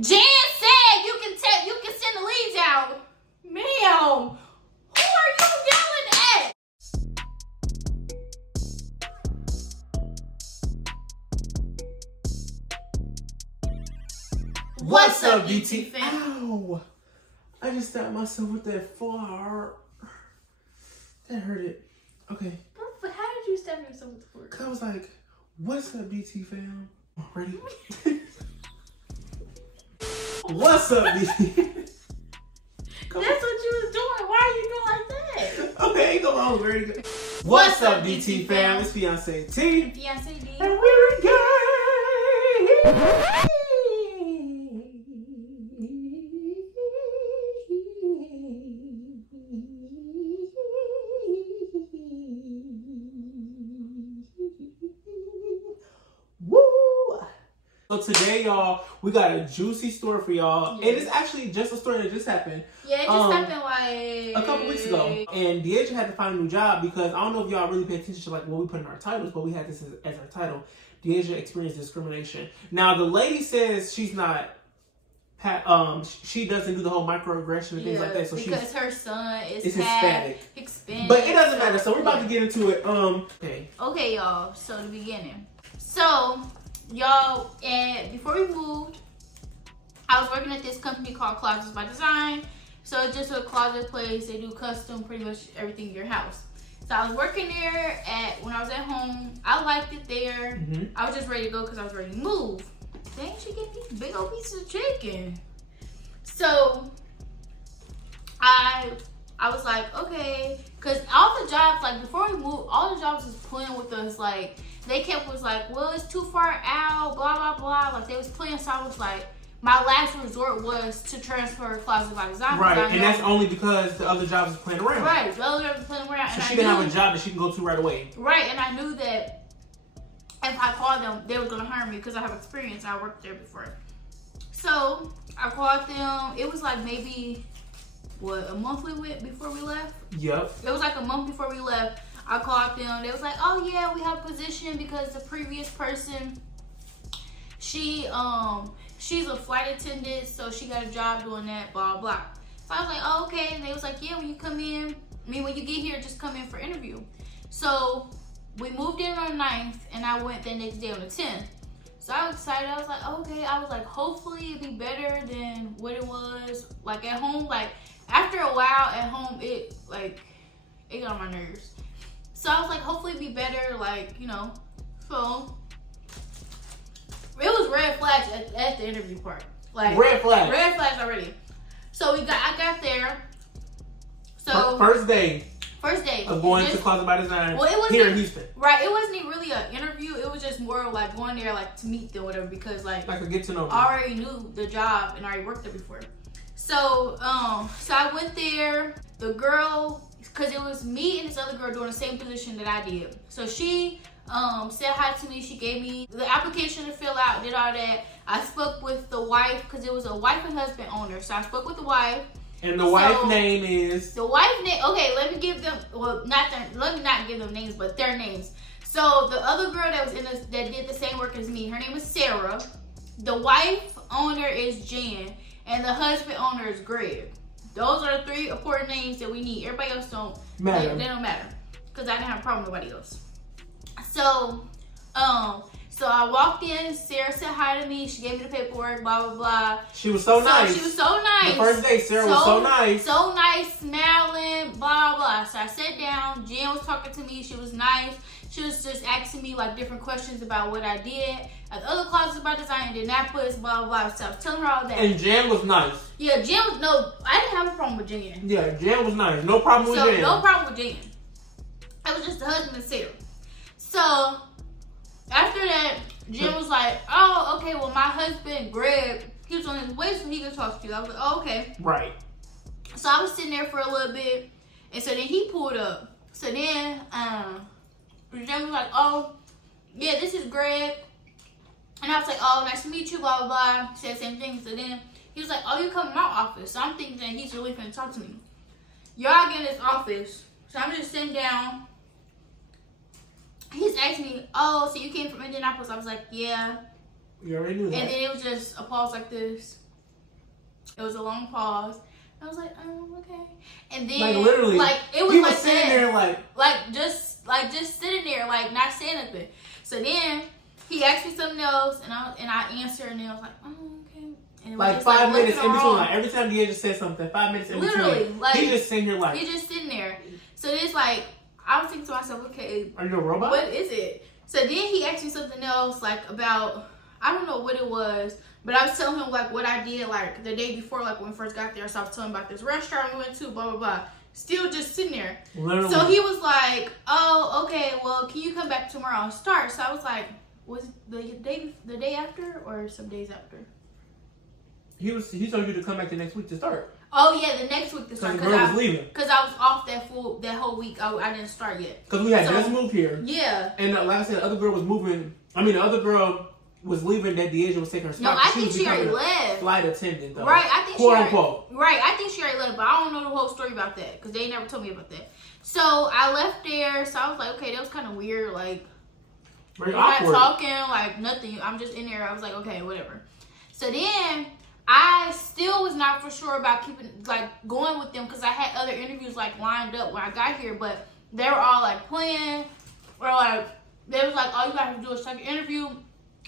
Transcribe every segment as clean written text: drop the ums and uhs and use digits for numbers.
Jan said you can send the leads out. Ma'am, who are you yelling at? What's up, DT fam? Ow! I just stabbed myself with that fork. That hurt it. Okay. But how did you stab yourself with the fork? Cause I was like, what's up, DT fam? Ready? What's up, DT? That's what you was doing. Why are you doing like that? Okay, go on. Very good. What's up, DT fam? It's Fiance T. Fiance D. And we're gay. So today, y'all, we got a juicy story for y'all. Yes. And it's actually just a story that just happened. Yeah, it just happened like a couple weeks ago. And Deasia had to find a new job because I don't know if y'all really pay attention to like what we put in our titles, but we had this as our title. Deasia experienced discrimination. Now the lady says she's not she doesn't do the whole microaggression and things like that. So because her son is Hispanic. But it doesn't matter. So we're about to get into it. Okay, y'all. So the beginning. So y'all, and before we moved, I was working at this company called Closets by Design. So it's just a closet place. They do custom, pretty much everything in your house. So I was working there when I was at home. I liked it there. Mm-hmm. I was just ready to go because I was ready to move. Dang, she gave me these big old pieces of chicken. So I was like, okay, because all the jobs, like before we moved, all the jobs was playing with us. Like they was like, well, it's too far out, blah blah blah. Like they was playing, so I was like, my last resort was to transfer Closet by Design. Right, and that's only because the other jobs was playing around. Right, the other jobs was playing around. So she didn't have a job that she can go to right away. Right, and I knew that if I called them, they were gonna hire me because I have experience. I worked there before. So I called them. It was like maybe a month before we left. Yep. It was like a month before we left. I called them. They was like, "Oh yeah, we have a position because the previous person, she's a flight attendant, so she got a job doing that, blah blah." So I was like, "Oh, okay." And they was like, "Yeah, when you come in, when you get here, just come in for interview." So we moved in on the 9th, and I went the next day on the 10th. So I was excited. I was like, okay. I was like, hopefully it'd be better than what it was like at home. Like after a while at home, it got on my nerves. So I was like, hopefully it'd be better, like, you know. So it was red flags at the interview part. Like red flags already. So I got there. So first day of going to Closet by Design here in Houston. Right, it wasn't even really an interview. It was just more like going there like to meet them or whatever because like a get to know. I already knew the job and I already worked there before. So I went there. The girl, because it was me and this other girl doing the same position that I did. So she said hi to me. She gave me the application to fill out, did all that. I spoke with the wife because it was a wife and husband owner. So I spoke with the wife. And the wife name is? The wife name, okay, let me give them, let me not give them names, but their names. So the other girl that was that did the same work as me, her name is Sarah. The wife owner is Jan, and the husband owner is Greg. Those are the 3 important names that we need. Everybody else don't matter. They don't matter, because I didn't have a problem with nobody else. So I walked in, Sarah said hi to me, she gave me the paperwork, blah, blah, blah. She was so nice. She was so nice. The first day, Sarah was so nice. So nice, smiling, blah, blah. So I sat down, Jen was talking to me, she was nice. She was just asking me like different questions about what I did. At the other Closets by Design in Indianapolis, blah, blah, blah. So I was telling her all that. And Jen was nice. Yeah, I didn't have a problem with Jen. Yeah, Jen was nice. No problem with Jen. No problem with Jen. It was just the husband and Sarah. So after that, Jen was like, oh, okay, well, my husband, Greg, he was on his way so he could talk to you. I was like, oh, okay. Right. So I was sitting there for a little bit, and so then he pulled up. So then Jen was like, oh, yeah, this is Greg. And I was like, oh, nice to meet you, blah, blah, blah. He said the same thing. So then he was like, oh, you come to my office. So I'm thinking that he's really going to talk to me. Y'all get in his office. So I'm just sitting down. He's asking me, oh, so you came from Indianapolis? I was like, yeah. You already knew that. And then it was just a pause like this. It was a long pause. I was like, okay. And then, like literally, like it was he like was sitting that. there just sitting there, like not saying nothing. So then he asked me something else, and I answered, and then I was like, okay. And it was like just, 5 minutes in between. around. Like every time Deasia said something, 5 minutes in Literally, between. like He just sitting here like. He just sitting there. So it's like I was thinking to myself, okay, are you a robot? What is it? So then he asked me something else, like about, I don't know what it was, but I was telling him like what I did like the day before, like when we first got there. So I was telling him about this restaurant we went to, blah blah blah. Still just sitting there. Literally. So he was like, "Oh, okay. Well, can you come back tomorrow and start?" So I was like, "Was it the day after or some days after?" He told you to come back the next week to start. Oh yeah, the next week to start. Because the girl was leaving. Because I was off that whole week. I didn't start yet. Because we had just moved here. Yeah. And like I said, the other girl was moving. I mean, the other girl was leaving that Deasia was taking her spot. No, I think she already left. Flight attendant, though. Right, I think quote unquote. Right, I think she already left, but I don't know the whole story about that because they never told me about that. So I left there. So I was like, okay, that was kind of weird. Like, very awkward. Not talking, like nothing. I'm just in there. I was like, okay, whatever. So then I still was not for sure about going with them because I had other interviews like lined up when I got here, but they were all like playing or like they was like, all you gotta do is take an interview.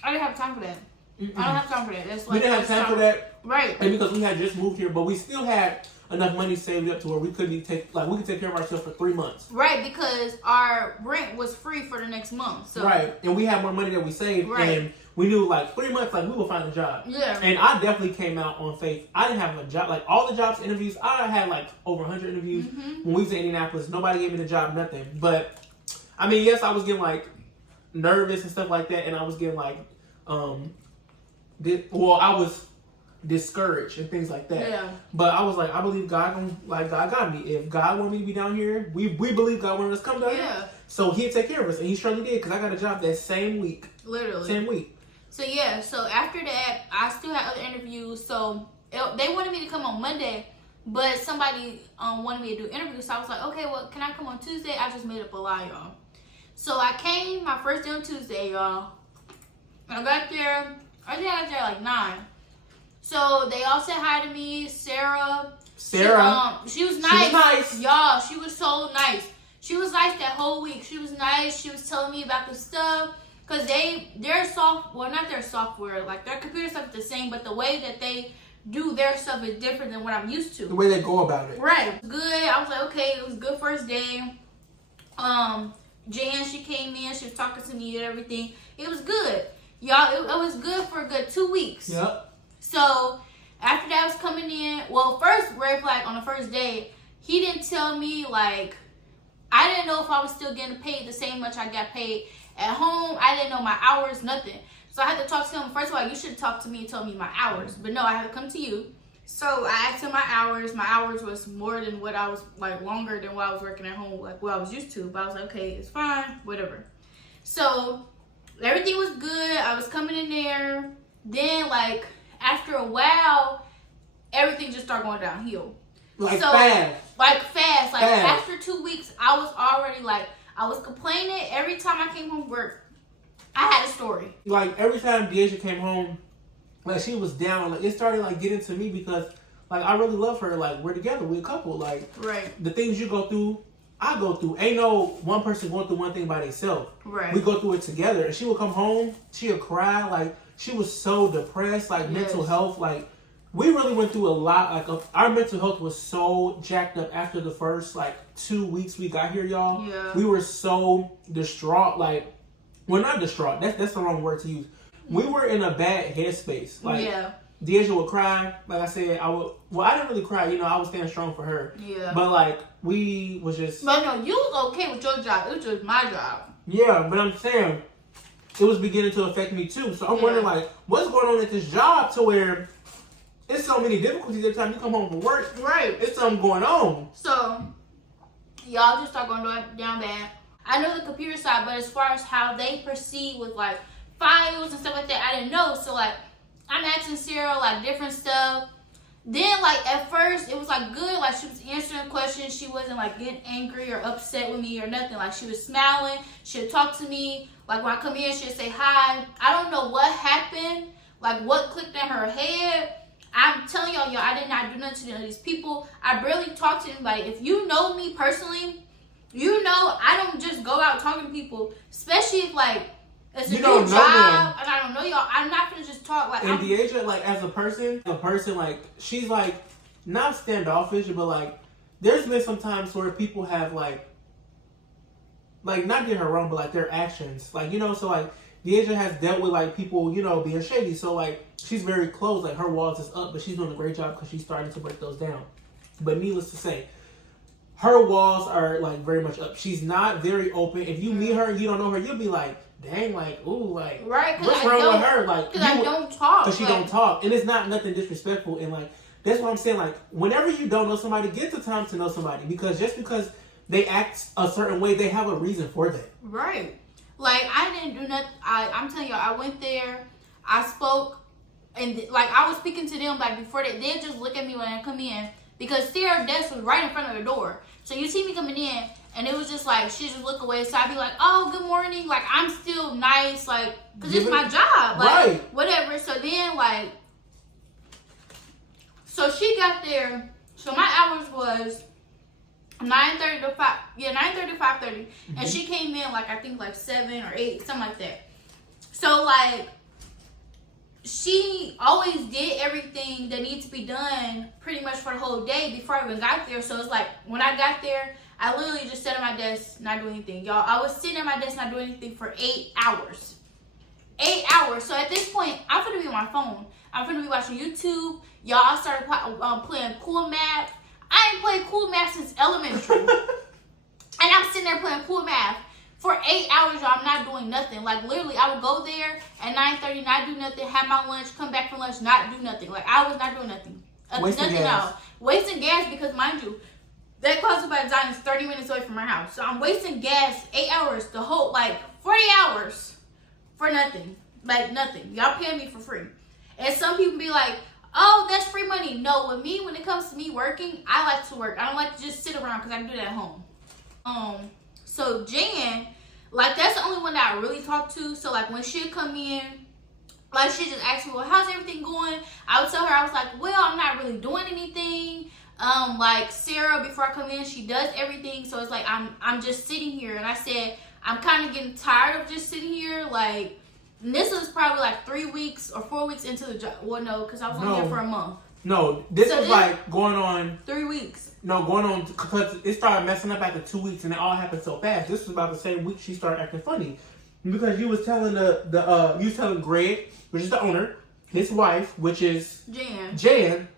I didn't have time for that. I don't have time for that. That's like, we didn't have time for that, right? And because we had just moved here, but we still had enough money saved up to where we could take care of ourselves for 3 months. Right, because our rent was free for the next month. So right, and we had more money that we saved, right. And we knew like 3 months, like we will find a job. Yeah. And I definitely came out on faith. I didn't have a job. Like all the jobs interviews, I had like over 100 interviews when we was in Indianapolis. Nobody gave me the job, nothing. But I mean, yes, I was getting like nervous and stuff like that, and I was getting like, I was discouraged and things like that. Yeah. But I was like, I believe God got me. If God wanted me to be down here, we believe God wanted us to come down here. So He'd take care of us, and He surely did. Because I got a job that same week. Literally. Same week. So yeah. So after that, I still had other interviews. So they wanted me to come on Monday, but somebody wanted me to do interviews. So I was like, okay, well, can I come on Tuesday? I just made up a lie, y'all. So I came my first day on Tuesday, y'all. I got there. I think I got there like 9. So they all said hi to me. Sarah. She was nice. Y'all, she was so nice. She was nice that whole week. She was nice. She was telling me about the stuff. Because not their software, like their computer stuff is the same, but the way that they do their stuff is different than what I'm used to. The way they go about it. Right. Good. I was like, okay, it was good first day. Jan, she came in. She was talking to me and everything. It was good. Y'all, it was good for a good 2 weeks. Yep. So, after that, I was coming in. Well, first, red flag on the first day, he didn't tell me, like, I didn't know if I was still getting paid the same much I got paid at home. I didn't know my hours, nothing. So, I had to talk to him. First of all, you should talk to me and tell me my hours. But no, I had to come to you. So, I asked him my hours. My hours was more than what I was, like, longer than what I was working at home, like, what I was used to. But I was like, okay, it's fine, whatever. So, everything was good. I was coming in there. Then, like, after a while, everything just started going downhill. Fast. Like, fast. Like, after 2 weeks, I was already, like, I was complaining. Every time I came home from work, I had a story. Like, every time Deasia came home, like, she was down. Like, it started, like, getting to me because, like, I really love her. Like, we're together. We're a couple. Like, right. The things you go through, I go through. Ain't no one person going through one thing by themselves. Right. We go through it together. And she would come home, she would cry. Like, she was so depressed. Like, mental health. Like, we really went through a lot. Like, our mental health was so jacked up after the first, like, 2 weeks we got here, y'all. Yeah. We were so distraught. Like, we're not distraught. That's the wrong word to use. We were in a bad headspace. Like, Deasia would cry. Like I said, I didn't really cry. You know, I was staying strong for her. Yeah. But, like, we was just... But no, you was okay with your job. It was just my job. Yeah, but I'm saying it was beginning to affect me, too. So I'm wondering, like, what's going on at this job to where it's so many difficulties every time you come home from work. Right. It's something going on. So, y'all just start going down bad. I know the computer side, but as far as how they proceed with, like, files and stuff like that, I didn't know. So, like, I'm asking Sarah, like, different stuff. Then, like, at first, it was, like, good. Like, she was answering questions. She wasn't, like, getting angry or upset with me or nothing. Like, she was smiling. She would talk to me. Like, when I come in, she would say hi. I don't know what happened. Like, what clicked in her head. I'm telling y'all, y'all, I did not do nothing to none of these people. I barely talk to anybody. If you know me personally, you know I don't just go out talking to people, especially if like it's a new job and I don't know y'all. I'm not gonna just talk like. And Deasia, like as a person like she's like not standoffish, but like there's been some times where people have like not did her wrong, but like their actions, like you know, so like Deasia has dealt with like people, you know, being shady. So like she's very close, like her walls is up, but she's doing a great job because she's starting to break those down. But needless to say, her walls are like very much up. She's not very open. If you meet her and you don't know her, you'll be like, dang, like, ooh, like, right, what's wrong with her? Like, because I don't talk. Because she don't talk. And it's not nothing disrespectful. And like, that's what I'm saying. Like, whenever you don't know somebody, get the time to know somebody. Because just because they act a certain way, they have a reason for that. Right. Like, I didn't do nothing. I'm telling y'all, I went there, I spoke, and like, I was speaking to them, like, before they just look at me when I come in. Because Sarah's desk was right in front of the door. So you see me coming in, and it was just like, she just look away. So I'd be like, oh, good morning. Like, I'm still nice, like, because it's my job. Like, right. Whatever. So then, like, so she got there. So my hours was 9:30 to 5. Yeah, 9:30 to 5:30. Mm-hmm. And she came in, like, I think, like, 7 or 8, something like that. So, like, she always did everything that needs to be done pretty much for the whole day before I even got there. So it's like, when I got there, I literally just sat at my desk, not doing anything. Y'all, I was sitting at my desk, not doing anything for 8 hours. 8 hours. So at this point, I'm going to be on my phone. I'm going to be watching YouTube. Y'all, I started playing Cool Math. I ain't played Cool Math since elementary. And I'm sitting there playing Cool Math. For 8 hours, y'all, I'm not doing nothing. Like, literally, I would go there at 9:30, not do nothing, have my lunch, come back from lunch, not do nothing. Like, I was not doing nothing. Nothing else. Wasting gas because, mind you, that Closet by Design is 30 minutes away from my house. So, I'm wasting gas 8 hours, the whole, like, 40 hours for nothing. Like, nothing. Y'all paying me for free. And some people be like, oh, that's free money. No, with me, when it comes to me working, I like to work. I don't like to just sit around because I can do that at home. So Jan, like, that's the only one that I really talk to. So like, when she'd come in, like, she just asked me, well, how's everything going? I would tell her, I was like, well, I'm not really doing anything. Like, Sarah, before I come in, she does everything. So it's like, I'm just sitting here. And I said, I'm kind of getting tired of just sitting here. Like, and this was probably like 3 weeks or 4 weeks into the job. Well, no, because I was only here for a month. No, this was like going on 3 weeks. No, going on because it started messing up after 2 weeks, and it all happened so fast. This was about the same week she started acting funny, because you was telling you was telling Greg, which is the owner, his wife, which is Jan.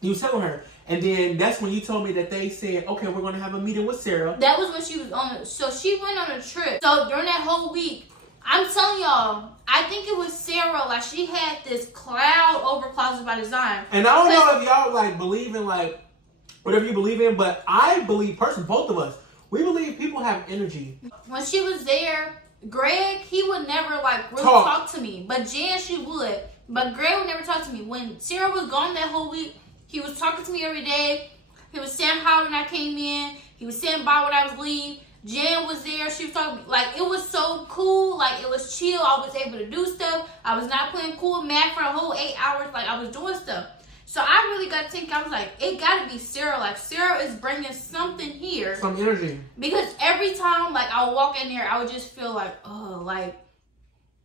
You was telling her, and then that's when you told me that they said, okay, we're gonna have a meeting with Sarah. That was when she was on. So she went on a trip. So during that whole week, I'm telling y'all, I think it was Sarah. Like, she had this cloud over Closet by Design. And I don't know if y'all like believe in like whatever you believe in, but I believe, personally, both of us, we believe people have energy. When she was there, Greg, he would never like really talk to me. But Jan, she would. But Greg would never talk to me. When Sarah was gone that whole week, he was talking to me every day. He was saying hi when I came in. He was saying bye when I was leaving. Jan was there. She was talking. Like, it was so cool. Like, it was chill. I was able to do stuff. I was not playing Cool Math for a whole 8 hours. Like, I was doing stuff. So I really got to think. I was like, it got to be Sarah. Like, Sarah is bringing something here. Some energy. Because every time, like, I would walk in there, I would just feel like, oh, like,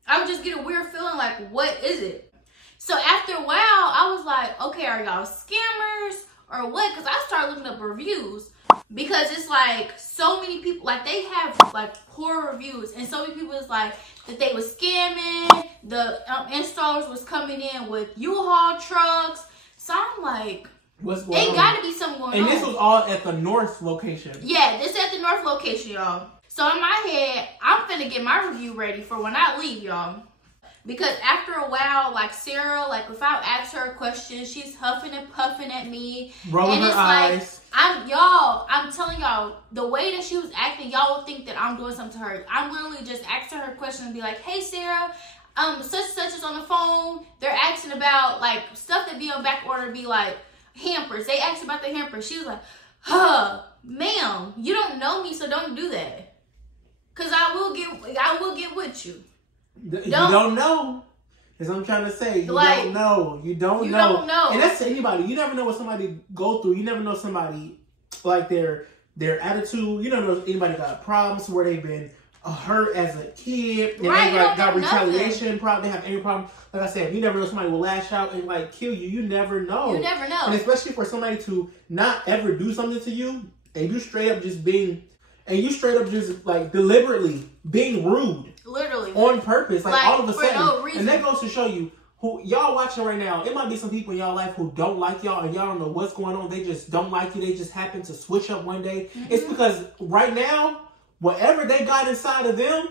I would just get a weird feeling like, what is it? So after a while, I was like, okay, are y'all scammers or what? Because I started looking up reviews. Because it's like, so many people, like, they have like poor reviews, and so many people is like that they was scamming, the installers was coming in with U-Haul trucks. So I'm like, what's going on? It gotta be something going on. And this was all at the North location. Yeah, this at the North location, y'all. So in my head, I'm finna get my review ready for when I leave, y'all. Because after a while, like, Sarah, like, if I ask her a question, she's huffing and puffing at me. Rolling her eyes. I'm telling y'all, the way that she was acting, y'all would think that I'm doing something to her. I'm literally just asking her a question and be like, hey, Sarah, such and such is on the phone. They're asking about, like, stuff that be on back order, be like hampers. They asked about the hampers. She was like, ma'am, you don't know me, so don't do that. Because I will get with you. You don't know. As I'm trying to say, you Like, don't know. You don't you know. don't know. And that's to anybody. You never know what somebody go through. You never know somebody, like their attitude. You don't know if anybody got problems where they've been hurt as a kid. And Right, they got retaliation nothing. problem. They have any problem. Like I said, you never know somebody will lash out and like kill you. You never know. You never know. And especially for somebody to not ever do something to you, and you straight up just like deliberately being rude. Literally. On purpose. Like all of a sudden. No reason. And that goes to show you who y'all watching right now. It might be some people in y'all life who don't like y'all and y'all don't know what's going on. They just don't like you. They just happen to switch up one day. Mm-hmm. It's because right now, whatever they got inside of them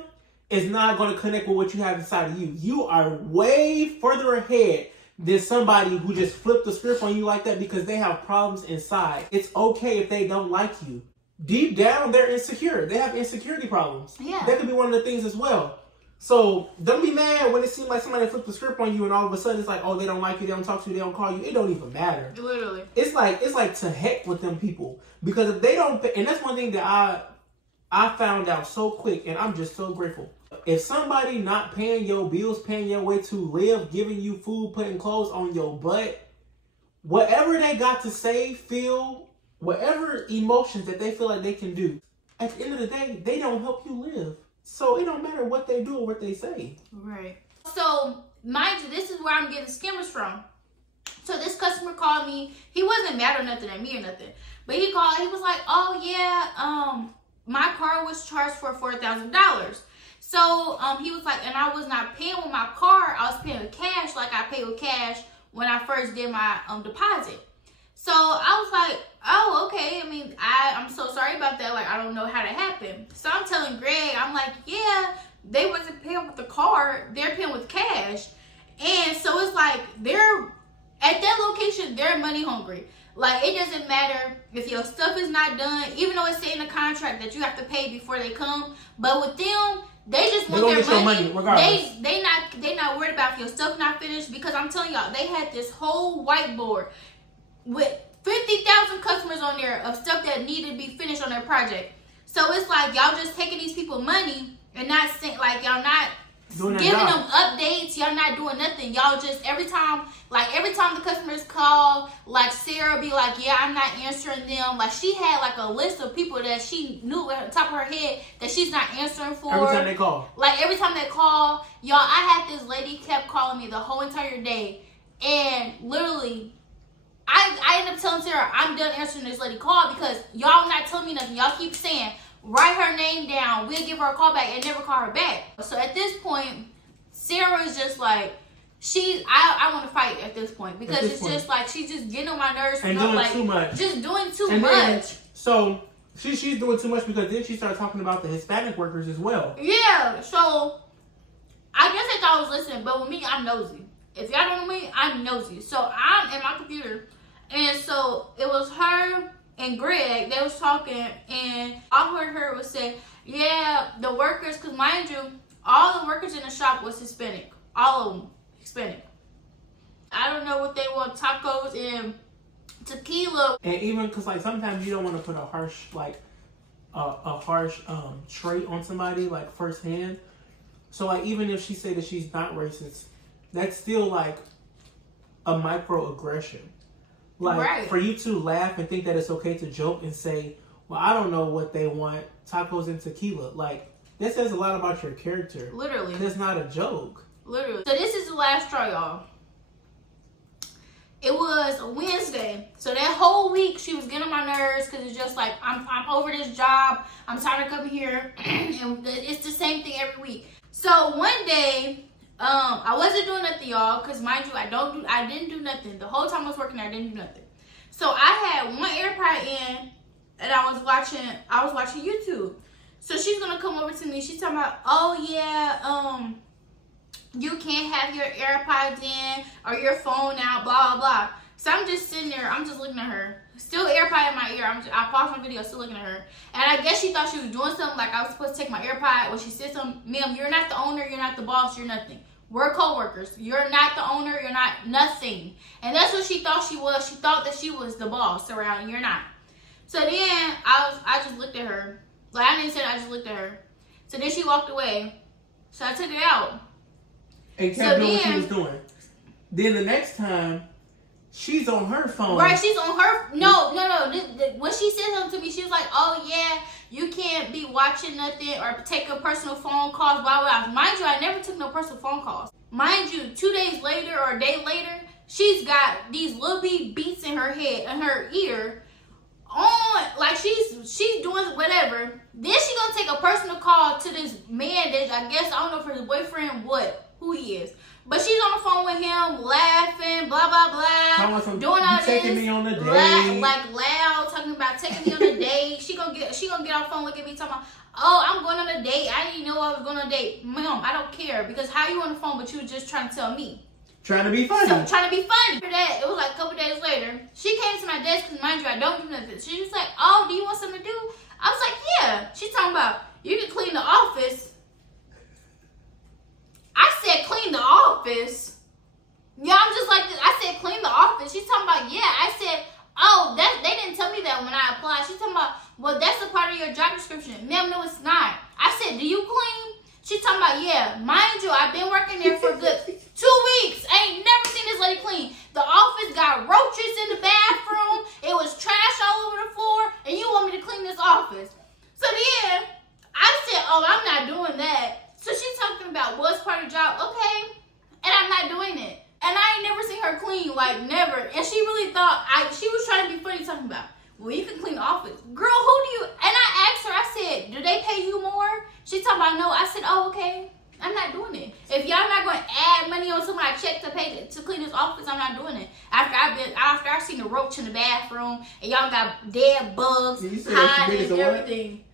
is not going to connect with what you have inside of you. You are way further ahead than somebody who just flipped the script on you like that because they have problems inside. It's okay if they don't like you. Deep down, they're insecure. They have insecurity problems. Yeah. That could be one of the things as well. So don't be mad when it seems like somebody flipped the script on you and all of a sudden it's like, oh, they don't like you, they don't talk to you, they don't call you. It don't even matter. Literally. It's like to heck with them people. Because if they don't, and that's one thing that I found out so quick, and I'm just so grateful. If somebody not paying your bills, paying your way to live, giving you food, putting clothes on your butt, whatever they got to say, feel, whatever emotions that they feel like they can do, at the end of the day, they don't help you live. So it don't matter what they do or what they say. Right. So, mind you, this is where I'm getting skimmers from. So this customer called me. He wasn't mad or nothing at me or nothing. But he called, he was like, oh yeah, my car was charged for $4,000. So he was like, and I was not paying with my car. I was paying with cash like I paid with cash when I first did my deposit. So I was like, oh, okay. I mean, I'm so sorry about that. Like, I don't know how that happened. So I'm telling Greg, I'm like, yeah, they wasn't paying with the card. They're paying with cash. And so it's like, they're, at that location, they're money hungry. Like, it doesn't matter if your stuff is not done, even though it's say in the contract that you have to pay before they come. But with them, they just want their money. They not worried about if your stuff not finished, because I'm telling y'all, they had this whole whiteboard with 50,000 customers on there of stuff that needed to be finished on their project. So it's like y'all just taking these people money and not saying, like, y'all not giving them updates. Y'all not doing nothing. Y'all just every time the customers call, like Sarah be like, yeah, I'm not answering them. Like, she had like a list of people that she knew at the top of her head that she's not answering for. Every time they call. Like, every time they call, y'all, I had this lady kept calling me the whole entire day, and literally, I ended up telling Sarah, I'm done answering this lady call because y'all not telling me nothing. Y'all keep saying, write her name down, we'll give her a call back, and never call her back. So at this point, Sarah is just like, I want to fight at this point because it's just like she's just getting on my nerves and doing too much. Just doing too much. So she's doing too much because then she started talking about the Hispanic workers as well. Yeah. So I guess they thought I was listening, but with me, I'm nosy. If y'all don't know me, I'm nosy. So I'm in my computer. And so it was her and Greg. They was talking, and all I heard was say, yeah, the workers, because mind you, all the workers in the shop was Hispanic. All of them Hispanic. I don't know what they want, tacos and tequila. And even because, like, sometimes you don't want to put a harsh trait on somebody, like, firsthand. So, like, even if she say that she's not racist, that's still, like, a microaggression. Like, right. For you to laugh and think that it's okay to joke and say, well, I don't know what they want, tacos and tequila. Like, that says a lot about your character. Literally. That's not a joke. Literally. So this is the last straw, y'all. It was a Wednesday. So that whole week, she was getting on my nerves because it's just like, I'm over this job. I'm tired of coming here. And it's the same thing every week. So one day, I wasn't doing nothing, y'all, because mind you, I didn't do nothing. The whole time I was working, I didn't do nothing. So I had one AirPod in, and I was watching YouTube. So she's gonna come over to me. She's talking about, oh yeah, you can't have your AirPods in or your phone out, blah blah blah. So I'm just sitting there, I'm just looking at her. Still AirPod in my ear. I paused my video, still looking at her. And I guess she thought she was doing something, like I was supposed to take my AirPod. When she said something, ma'am, you're not the owner, you're not the boss, you're nothing. We're co-workers. You're not the owner, you're not nothing. And that's what she thought she was. She thought that she was the boss around, you're not. So then I just looked at her. Like, I didn't say that, I just looked at her. So then she walked away. So I took it out. And kept doing what she was doing. Then the next time, she's on her phone. Right, she's on her. No. When she said something to me, she was like, "Oh yeah, you can't be watching nothing or take a personal phone calls." Blah blah. Mind you, I never took no personal phone calls. Mind you, 2 days later or a day later, she's got these little beats in her head, in her ear, on like she's doing whatever. Then she gonna take a personal call to this man that I guess I don't know if her boyfriend, who he is. But she's on the phone with him, laughing, blah blah blah, doing all this, taking me on a date, like loud, talking about taking me on a date. She gonna get off the phone, look at me, talking about, "Oh, I'm going on a date. I didn't even know I was going on a date." Ma'am, I don't care, because how you on the phone, but you were just trying to tell me. Trying to be funny. So, trying to be funny. For that, it was like a couple days later, she came to my desk, because mind you, I don't do nothing. She was like, "Oh, do you want something to do?" I was like, "Yeah." She's talking about, "You can clean the office." I said, "Clean the office?" Yeah, I'm just like this. I said, "Clean the office." She's talking about, "Yeah." I said, "Oh, they didn't tell me that when I applied." She's talking about, "Well, that's a part of your job description." Ma'am, no, it's not. I said, "Do you clean?" She's talking about, "Yeah." Mind you, I've been working there for a good 2 weeks. I ain't never seen this lady clean. The office got roaches in the bathroom. It was trash all over the floor. And you want me to clean this office? So then, I said, "Oh, I'm not doing that." So she's talking about what's part of the job. Okay. And I'm not doing it. And I ain't never seen her clean, like never. And she really thought, she was trying to be funny, talking about, "Well, you can clean the office." Girl, who do you, and I asked her, I said, "Do they pay you more?" She talking about, "No." I said, "Oh, okay. I'm not doing it. If y'all not going to add money onto my check to pay to clean this office, I'm not doing it. After I seen the roach in the bathroom, and y'all got dead bugs, hiding and everything.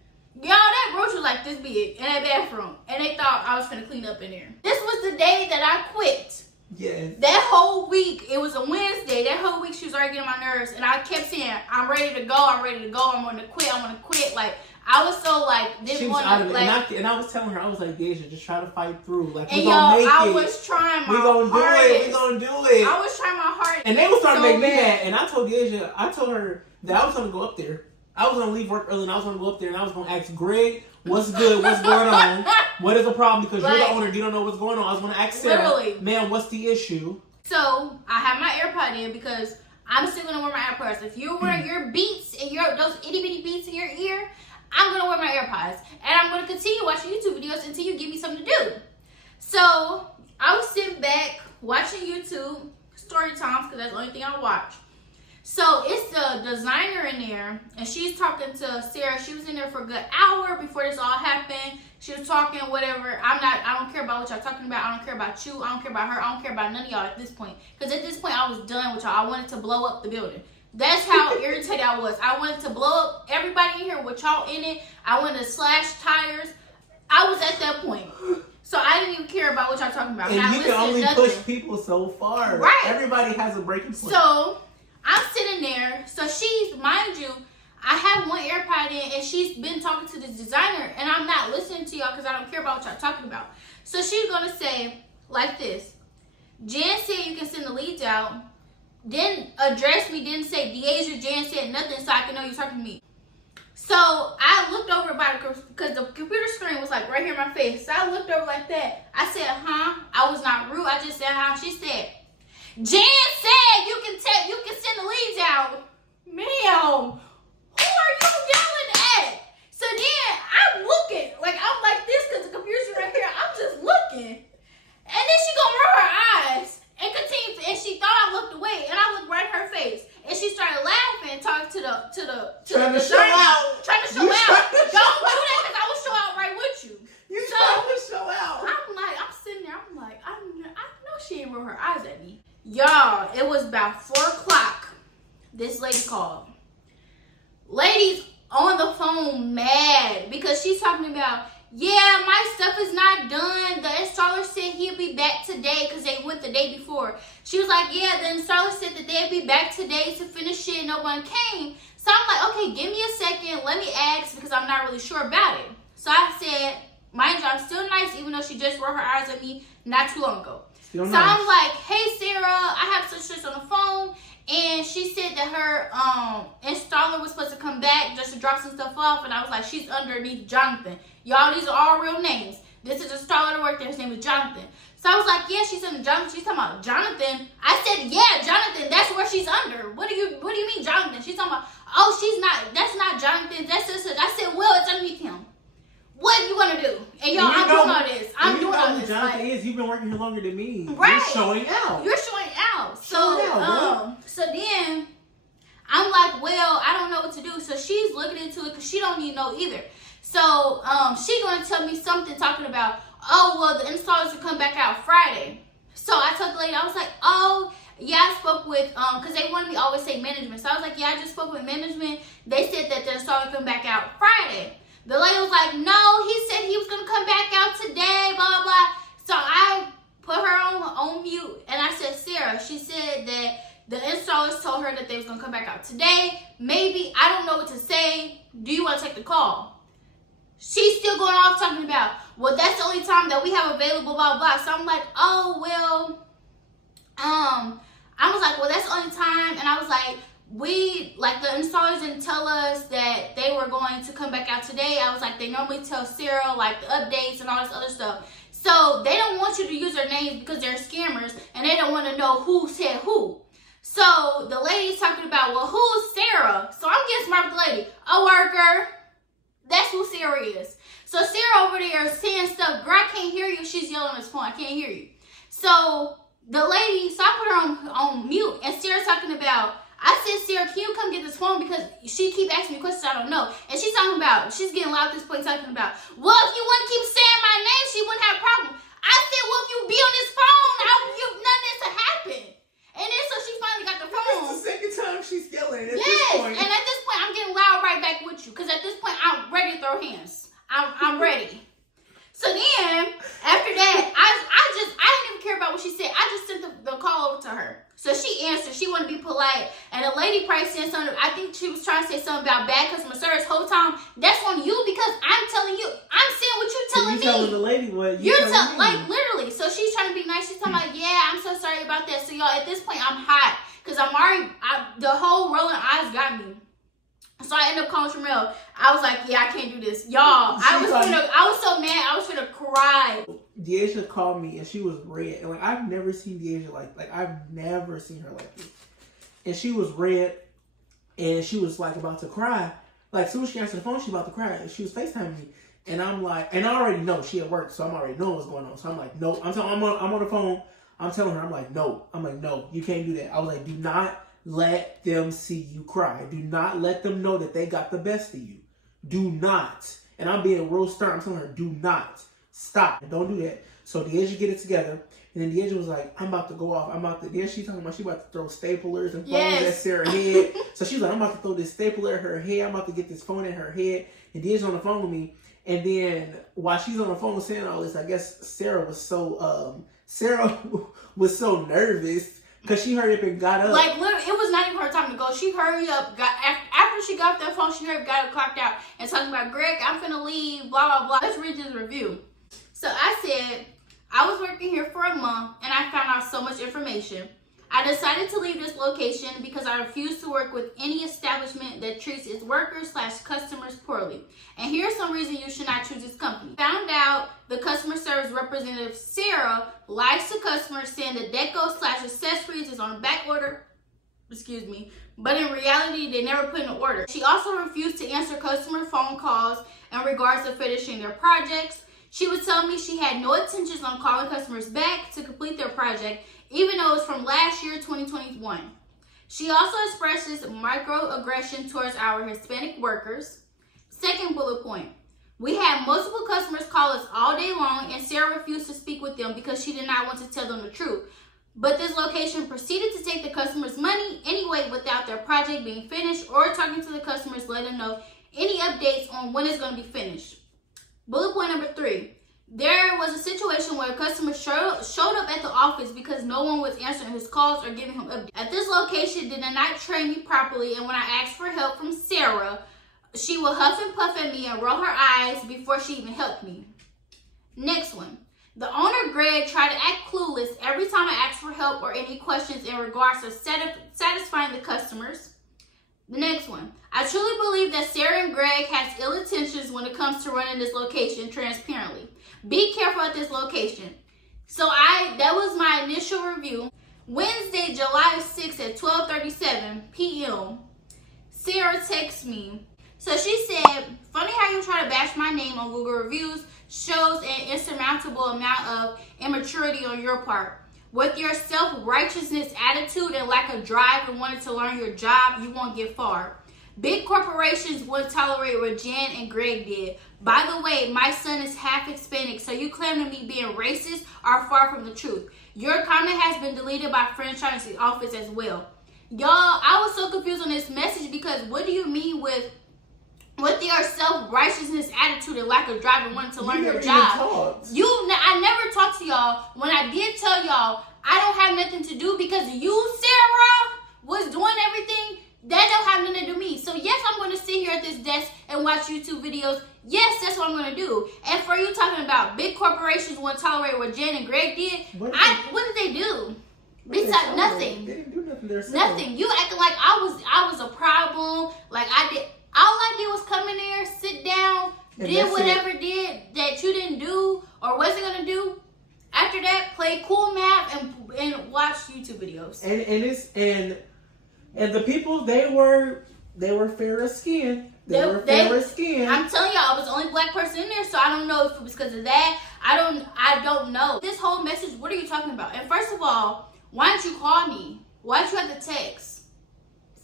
Y'all, that roach was like this big in that bathroom, and they thought I was finna clean up in there. This was the day that I quit. Yes. That whole week, it was a Wednesday. That whole week, she was already getting on my nerves, and I kept saying, "I'm ready to go. I'm ready to go. I'm gonna quit. Like, I was so like didn't want to like. And I was telling her, I was like, "Deja, just try to fight through. Like, and we gonna make it. I was trying my hardest. We gonna do it. I was trying my hardest. And they was starting to make me mad. And I told Deja, I told her that I was gonna go up there. I was gonna leave work early, and I was gonna go up there, and I was gonna ask Greg, "What's good? What's going on? What is the problem? Because you're the owner, you don't know what's going on." I was gonna ask Sarah, "Ma'am, what's the issue?" So I have my AirPod in because I'm still gonna wear my AirPods. If you're wearing your beats and those itty bitty beats in your ear, I'm gonna wear my AirPods, and I'm gonna continue watching YouTube videos until you give me something to do. So I was sitting back watching YouTube story times because that's the only thing I watch. So it's the designer in there, and she's talking to Sarah. She was in there for a good hour before this all happened. She was talking, whatever. I don't care about what y'all talking about. I don't care about you. I don't care about her. I don't care about none of y'all at this point. Because at this point, I was done with y'all. I wanted to blow up the building. That's how irritated I was. I wanted to blow up everybody in here with y'all in it. I wanted to slash tires. I was at that point. So I didn't even care about what y'all talking about. And you can only push people so far. Right. Everybody has a breaking point. So I'm sitting there. So she's, mind you, I have one AirPod in, and she's been talking to this designer, and I'm not listening to y'all because I don't care about what y'all talking about. So she's going to say like this: "Jan said you can send the leads out." Didn't address me, didn't say Deasia. Jan said nothing, so I can know you're talking to me. So I looked over because the computer screen was like right here in my face. So I looked over like that. I said, "Huh?" I was not rude. I just said, "Huh?" She said, "Jan said you can send the leads out." Ma'am, who are you yelling at? So then I'm looking, I'm like this because the computer's right here. I'm just looking. And then she gonna roll her eyes and continue, and she thought I looked away, and I looked right in her face. And she started laughing and talking to the trying to show out. Trying to show out. Don't do that because I will show out right with you. You trying to show out. I'm sitting there, I know she ain't roll her eyes at me. Y'all, it was about 4 o'clock. This lady called. Lady's on the phone mad because she's talking about, "Yeah, my stuff is not done. The installer said he'll be back today," because they went the day before. She was like, "Yeah, the installer said that they'll be back today to finish it. No one came." So I'm like, "Okay, give me a second. Let me ask," because I'm not really sure about it. So I said, mind you, I'm still nice, even though she just rolled her eyes at me not too long ago. So nice. I'm like, "Hey, Sarah, I have such on the phone, and she said that her installer was supposed to come back just to drop some stuff off." And I was like, "She's underneath Jonathan." Y'all, these are all real names. This is a installer that worked there. His name is Jonathan. So I was like, yeah, she's under Jonathan. She's talking about Jonathan. I said, yeah, Jonathan, that's where she's under. What do you mean Jonathan? She's talking about, oh, that's not Jonathan. That's sister. I said, well, it's underneath him. What do you want to do? And y'all, I'm doing all this. I'm doing all this. Jonathan is, you've been working here longer than me. Right. You're showing out. You're showing out. So, so then I'm like, well, I don't know what to do. So she's looking into it because she don't need to know either. So she gonna tell me something talking about, oh, well, the installers will come back out Friday. So I told the lady, I was like, oh, yeah, I spoke with, because they wanted me to always say management. So I was like, yeah, I just spoke with management. They said that the installer will come back out Friday. The lady was like, no, he said he was going to come back out today, blah, blah, blah. So I put her on mute, and I said, Sarah, she said that the installers told her that they was going to come back out today. Maybe, I don't know what to say. Do you want to take the call? She's still going off talking about, well, that's the only time that we have available, blah, blah. So I'm like, oh, well, I was like, well, that's the only time. And I was like, the installers didn't tell us that they were going to come back out today. I was like, they normally tell Sarah, like, the updates and all this other stuff. So they don't want you to use their names because they're scammers, and they don't want to know who said who. So the lady's talking about, well, who's Sarah? So I'm getting smart with the lady. A worker. That's who Sarah is. So Sarah over there is saying stuff. Girl, I can't hear you. She's yelling on this phone. I can't hear you. So the lady, so I put her on mute, and Sarah's talking about, I said, Sarah, can you come get this phone? Because she keep asking me questions I don't know. And she's talking about, she's getting loud at this point, talking about, well, if you wouldn't keep saying my name, she wouldn't have a problem. I said, well, if you be on this phone, none of this would happen. And then so she finally got the phone. That's the second time she's yelling at this point. And at this point, I'm getting loud right back with you. Because at this point, I'm ready to throw hands. I'm ready. So then, after that, I didn't even care about what she said. I just sent the call over to her. So she answered. She wanted to be polite. And the lady probably said something. I think she was trying to say something about bad customer service whole time. That's on you because I'm telling you. I'm saying what you're telling me. Telling the lady what you're telling me. Like, literally. So she's trying to be nice. She's talking about, yeah, I'm so sorry about that. So, y'all, at this point, I'm hot. Because the whole rolling eyes got me. So I ended up calling Tramell. I was like, yeah, I can't do this. Y'all, I was so mad. I was gonna cry. Deasia called me and she was red. And like, I've never seen Deasia like I've never seen her like this. And she was red and she was like about to cry. Like, as soon as she answered the phone, she about to cry. And she was FaceTiming me. And I'm like, and I already know she at work, so I'm already knowing what's going on. So I'm like, no. I'm on the phone. I'm telling her, I'm like, no, you can't do that. I was like, do not let them see you cry. Do not let them know that they got the best of you. Do not. And I'm being real stern. I'm telling her, do not. Stop. Don't do that. So Deasia get it together. And then Deasia was like, I'm about to go off. Then she's talking about she about to throw staplers and phones at Sarah's head. So she's like, I'm about to throw this stapler at her head. I'm about to get this phone in her head. And Deasia's on the phone with me. And then while she's on the phone saying all this, I guess Sarah was so nervous. Because she hurried up and got up. Like, literally, it was not even her time to go. She hurried up, after she got off that phone, she hurried up, got up, clocked out, and talking about, Greg, I'm finna leave, blah, blah, blah. Let's read this review. So I said, I was working here for a month, and I found out so much information. I decided to leave this location because I refuse to work with any establishment that treats its workers/customers poorly. And here's some reason you should not choose this company. Found out the customer service representative, Sarah, lies to customers saying the deco/accessories is on back order, but in reality, they never put in an order. She also refused to answer customer phone calls in regards to finishing their projects. She would tell me she had no intentions on calling customers back to complete their project, even though it was from last year, 2021. She also expresses microaggression towards our Hispanic workers. Second bullet point. We had multiple customers call us all day long, and Sarah refused to speak with them because she did not want to tell them the truth. But this location proceeded to take the customers' money anyway without their project being finished or talking to the customers to let them know any updates on when it's going to be finished. Bullet point number 3. There was a situation where a customer showed up at the office because no one was answering his calls or giving him updates. At this location, they did not train me properly, and when I asked for help from Sarah, she would huff and puff at me and roll her eyes before she even helped me. Next one. The owner, Greg, tried to act clueless every time I asked for help or any questions in regards to satisfying the customers. The next one. I truly believe that Sarah and Greg has ill intentions when it comes to running this location transparently. Be careful at this location. So that was my initial review. Wednesday, July 6th at 12:37 p.m. Sarah texts me. So she said, funny how you try to bash my name on Google reviews shows an insurmountable amount of immaturity on your part. With your self-righteousness attitude and lack of drive and wanting to learn your job, you won't get far. Big corporations wouldn't tolerate what Jan and Greg did. By the way, my son is half Hispanic, so you claiming me being racist are far from the truth. Your comment has been deleted by franchise office as well. Y'all, I was so confused on this message because what do you mean with their self-righteousness attitude and lack of drive and wanting to learn your job? I never talked to y'all. When I did tell y'all, I don't have nothing to do because you, Sarah, was doing everything. That don't have nothing to do with me. So yes, I'm going to sit here at this desk and watch YouTube videos. Yes, that's what I'm going to do. And for you talking about big corporations won't tolerate what Jen and Greg did, what did they do? Besides nothing. They didn't do nothing themselves. Nothing. You acting like I was a problem. Like all I did was come in there, sit down, and did whatever that you didn't do or wasn't going to do. After that, play cool map and watch YouTube videos. And the people, they were fairer skinned. They were fairer skinned. I'm telling y'all, I was the only black person in there, so I don't know if it was because of that. I don't know. This whole message, what are you talking about? And first of all, why didn't you call me? Why didn't you have the text?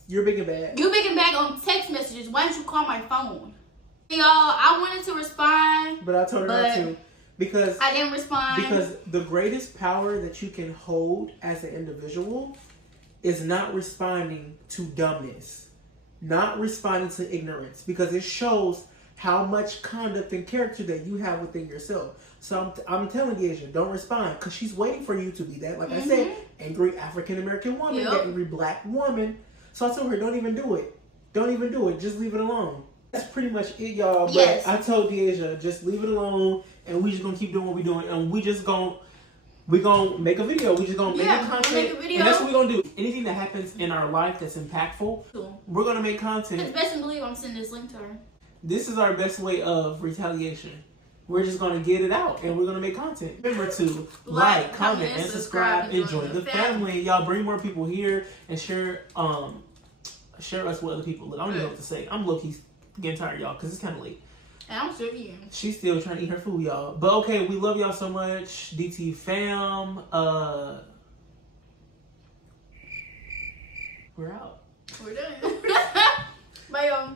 You're big and bad. You're big and bad on text messages. Why didn't you call my phone? Y'all, I wanted to respond. But I told her not to. Because I didn't respond. Because the greatest power that you can hold as an individual is not responding to dumbness, not responding to ignorance, because it shows how much conduct and character that you have within yourself. So I'm telling Deasia, don't respond, because she's waiting for you to be that, like I said, angry African-American woman, that angry black woman. So I told her, don't even do it. Don't even do it. Just leave it alone. That's pretty much it, y'all. But yes. I told Deasia, just leave it alone, and we just gonna keep doing what we're doing, and we're gonna make a video. We just gonna make a content, make a video. And that's what we're gonna do. Anything that happens in our life that's impactful, we're gonna make content. It's best to believe I'm sending this link to her. This is our best way of retaliation. We're just gonna get it out, and we're gonna make content. Remember to like, comment, and subscribe. Enjoy the family. Y'all bring more people here and share us with other people. Look, I don't even know what to say. I'm low-key getting tired, y'all, because it's kind of late. And I'm still eating. She's still trying to eat her food, y'all. But okay, we love y'all so much. DT fam. We're out. We're done. Bye, y'all.